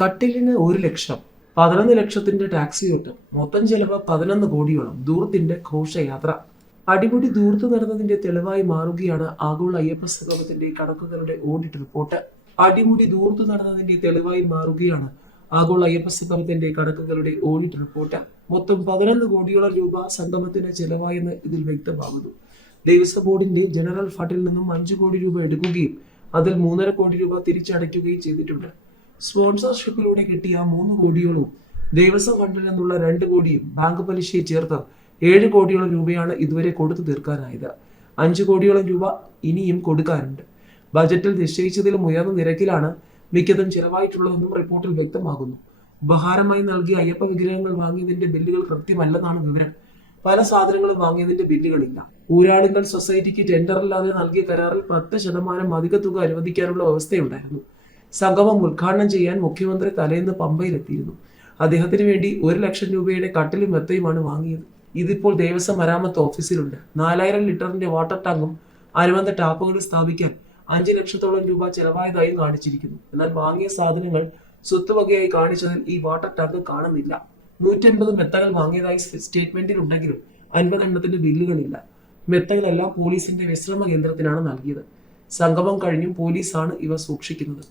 കട്ടിലിന് 1 ലക്ഷം, 11 ലക്ഷത്തിന്റെ ടാക്സി ഓട്ടം, മൊത്തം ചെലവ് 11 കോടിയോളം. ധൂർത്തിന്റെ ഘോഷയാത്ര. അടിമുടി ധൂർത്ത് നടന്നതിന്റെ തെളിവായി മാറുകയാണ് ആഗോള അയ്യപ്പ സംഗമത്തിന്റെ കണക്കുകളുടെ ഓഡിറ്റ് റിപ്പോർട്ട്. അടിമുടി ധൂർത്ത് നടന്നതിന്റെ തെളിവായി മാറുകയാണ് ആഗോള അയ്യപ്പ സംഗമത്തിന്റെ കണക്കുകളുടെ ഓഡിറ്റ് റിപ്പോർട്ട്. മൊത്തം 11 കോടിയോളം രൂപ സംഗമത്തിന് ചെലവായെന്ന് ഇതിൽ വ്യക്തമാകുന്നു. ദേവസ്വം ബോർഡിന്റെ ജനറൽ ഫണ്ടിൽ നിന്നും 5 കോടി രൂപ എടുക്കുകയും അതിൽ 3.5 കോടി രൂപ തിരിച്ചടയ്ക്കുകയും ചെയ്തിട്ടുണ്ട്. സ്പോൺസർഷിപ്പിലൂടെ കിട്ടിയ 3 കോടിയോളവും ദേവസ്വം ഫണ്ടിൽ നിന്നുള്ള 2 കോടിയും ബാങ്ക് പലിശയെ ചേർത്ത് 7 കോടിയോളം രൂപയാണ് ഇതുവരെ കൊടുത്തു തീർക്കാനായത്. 5 കോടിയോളം രൂപ ഇനിയും കൊടുക്കാനുണ്ട്. ബജറ്റിൽ നിശ്ചയിച്ചതിലും ഉയർന്ന നിരക്കിലാണ് മിക്കതും ചെലവായിട്ടുള്ളതെന്നും റിപ്പോർട്ടിൽ വ്യക്തമാകുന്നു. ഉപഹാരമായി നൽകിയ അയ്യപ്പ വിഗ്രഹങ്ങൾ വാങ്ങിയതിന്റെ ബില്ലുകൾ കൃത്യമല്ലെന്നാണ് വിവരം. പല സാധനങ്ങളും വാങ്ങിയതിന്റെ ബില്ലുകളില്ല. ഊരാളുങ്കൽ സൊസൈറ്റിക്ക് ടെൻഡറില്ലാതെ നൽകിയ കരാറിൽ 10% അധിക തുക അനുവദിക്കാനുള്ള വ്യവസ്ഥയുണ്ടായിരുന്നു. സംഗമം ഉദ്ഘാടനം ചെയ്യാൻ മുഖ്യമന്ത്രി തലേന്ന് പമ്പയിലെത്തിയിരുന്നു. അദ്ദേഹത്തിന് വേണ്ടി 1 ലക്ഷം രൂപയുടെ കട്ടിലും മെത്തയുമാണ് വാങ്ങിയത്. ഇതിപ്പോൾ ദേവസ്വം മരാമത്ത് ഓഫീസിലുണ്ട്. 4000 ലിറ്ററിന്റെ വാട്ടർ ടാങ്കും അനുബന്ധ ടാപ്പുകളും സ്ഥാപിക്കാൻ 5 ലക്ഷത്തോളം രൂപ ചെലവായതായും കാണിച്ചിരിക്കുന്നു. എന്നാൽ വാങ്ങിയ സാധനങ്ങൾ സ്വത്തുവകയായി കാണിച്ചതിൽ ഈ വാട്ടർ ടാങ്ക് കാണുന്നില്ല. 150 മെത്തകൾ വാങ്ങിയതായി സ്റ്റേറ്റ്മെന്റിൽ ഉണ്ടെങ്കിലും 50 എണ്ണത്തിന്റെ ബില്ലുകളില്ല. മെത്തകളെല്ലാം പോലീസിന്റെ വിശ്രമ കേന്ദ്രത്തിനാണ് നൽകിയത്. സംഗമം കഴിഞ്ഞും പോലീസാണ് ഇവ സൂക്ഷിക്കുന്നത്.